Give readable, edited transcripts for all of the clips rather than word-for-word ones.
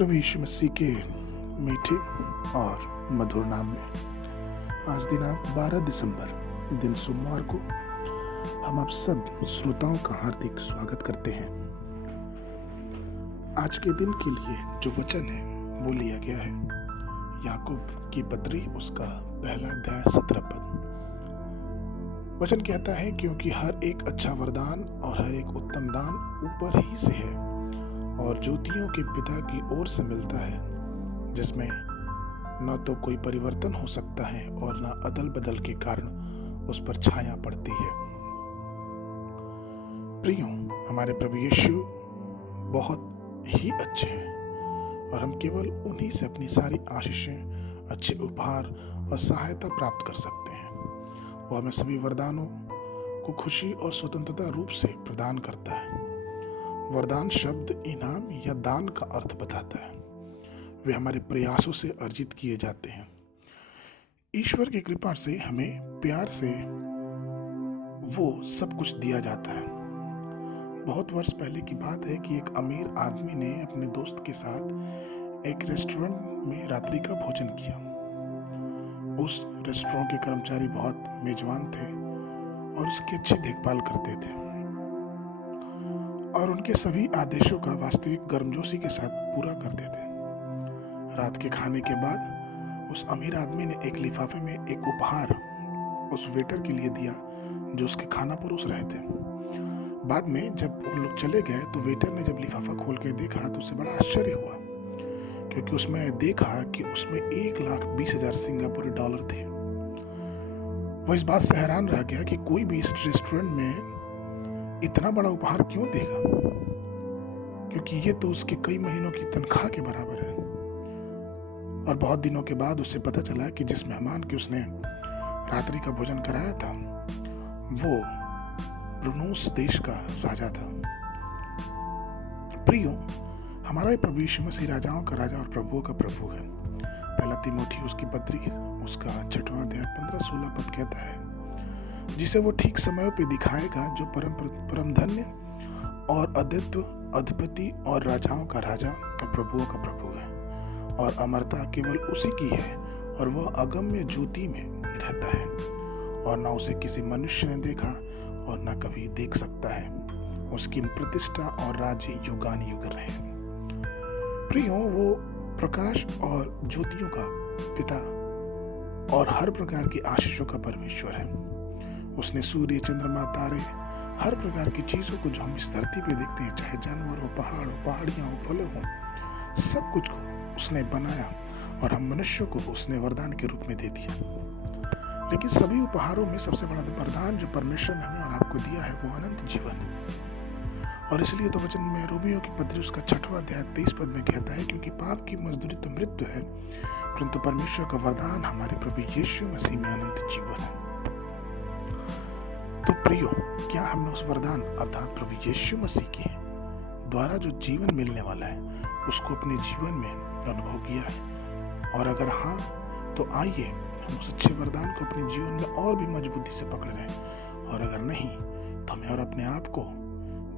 प्रभु यीशु मसीह के मीठे और मधुर नाम में आज दिनांक 12 दिसंबर दिन सोमवार को हम आप सब श्रोताओं का हार्दिक स्वागत करते हैं। आज के दिन के लिए जो वचन है वो लिया गया है याकूब की पत्री उसका पहला अध्याय 17 पद। वचन कहता है, क्योंकि हर एक अच्छा वरदान और हर एक उत्तम दान ऊपर ही से है और ज्योतियों के पिता की ओर से मिलता है, जिसमें न तो कोई परिवर्तन हो सकता है और न अदल बदल के कारण उस पर छाया पड़ती है। प्रियो, हमारे प्रभु यीशु बहुत ही अच्छे हैं और हम केवल उन्हीं से अपनी सारी आशीषें, अच्छे उपहार और सहायता प्राप्त कर सकते हैं। वो हमें सभी वरदानों को खुशी और स्वतंत्रता रूप से प्रदान करता है। वरदान शब्द इनाम या दान का अर्थ बताता है। वे हमारे प्रयासों से अर्जित किए जाते हैं। ईश्वर की कृपा से हमें प्यार से वो सब कुछ दिया जाता है। बहुत वर्ष पहले की बात है कि एक अमीर आदमी ने अपने दोस्त के साथ एक रेस्टोरेंट में रात्रि का भोजन किया। उस रेस्टोरेंट के कर्मचारी बहुत मेजबान थे और उसकी अच्छी देखभाल करते थे और उनके सभी आदेशों का वास्तविक गर्मजोशी के साथ पूरा करते थे। रात के खाने के बाद उस अमीर आदमी ने एक लिफाफे में एक उपहार उस वेटर के लिए दिया जो उसके खाना परोस रहे थे। बाद में जब उन लोग चले गए तो वेटर ने जब लिफाफा खोल के देखा तो उसे बड़ा आश्चर्य हुआ, क्योंकि उसमें देखा कि उसमें 1,20,000 सिंगापुरी डॉलर थे। वह इस बात से हैरान रह गया कि कोई भी इस रेस्टोरेंट में इतना बड़ा उपहार क्यों देगा, क्योंकि ये तो उसके कई महीनों की तनख्वाह के बराबर है। और बहुत दिनों के बाद उसे पता चला कि जिस मेहमान की उसने रात्रि का भोजन कराया था वो ब्रुनूस देश का राजा था। प्रियो, हमारा प्रभु यीशु मसीह राजाओं का राजा और प्रभुओं का प्रभु है। पहला तीमुथियुस उसकी पत्री उसका 6वां अध्याय 15-16 पद कहता है, जिसे वो ठीक समय पे दिखाएगा, जो परम धन्य और अद्वितीय अधिपति और राजाओं का राजा और प्रभुओं का प्रभु है, और अमरता केवल उसी की है और वह अगम्य ज्योति में रहता है और ना उसे किसी मनुष्य ने देखा और ना कभी देख सकता है। उसकी प्रतिष्ठा और राज्य युगान युग रहे। प्रियो, वो प्रकाश और ज्योतियों का पिता और हर प्रकार की आशीषों का परमेश्वर है। उसने सूर्य, चंद्रमा, तारे, हर प्रकार की चीजों को जो हम इस धरती पे देखते हैं, चाहे जानवर हो, पहाड़ हो, पहाड़ियां हो, फल हो, सब कुछ को उसने बनाया और हम मनुष्यों को उसने वरदान के रूप में दे दिया। लेकिन सभी उपहारों में सबसे बड़ा वरदान जो परमेश्वर ने हमें और आपको दिया है वो अनंत जीवन। और इसलिए तो वचन में रोमियो की पत्री उसका 6वां अध्याय 23 पद में कहता है, क्योंकि पाप की मजदूरी तो मृत्यु है, परंतु परमेश्वर का वरदान हमारे प्रभु यीशु मसीह में अनंत जीवन है। तो प्रियो, क्या हमने उस वरदान अर्थात प्रभु यीशु मसीह के द्वारा जो जीवन मिलने वाला है उसको अपने जीवन में अनुभव किया है? और अगर हाँ, तो आइए हम उस अच्छे वरदान को अपने जीवन में और भी मजबूती से पकड़ रहे हैं। और अगर नहीं तो हमें और अपने आप को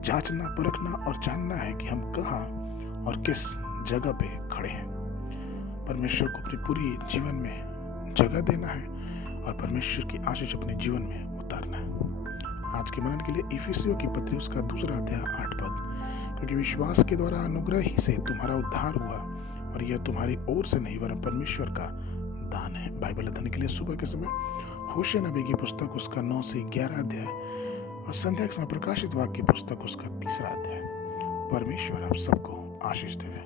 जांचना, परखना और जानना है कि हम कहाँ और किस जगह पे खड़े हैं। परमेश्वर को अपने पूरी जीवन में जगह देना है और परमेश्वर की आशीष अपने जीवन में उतारना है। आज के मनन के लिए इफिसियों की पत्री उसका 2 अध्याय 8 पद, क्योंकि विश्वास के द्वारा अनुग्रह ही से तुम्हारा उद्धार हुआ और यह तुम्हारी ओर से नहीं वरन परमेश्वर का दान है। बाइबल अध्ययन के लिए सुबह के समय होशे नबी की पुस्तक उसका 9 से 11 अध्याय और संध्या के समय प्रकाशित वाक्य पुस्तक उसका 3 अध्याय। परमेश्वर आप सबको आशीष देवे।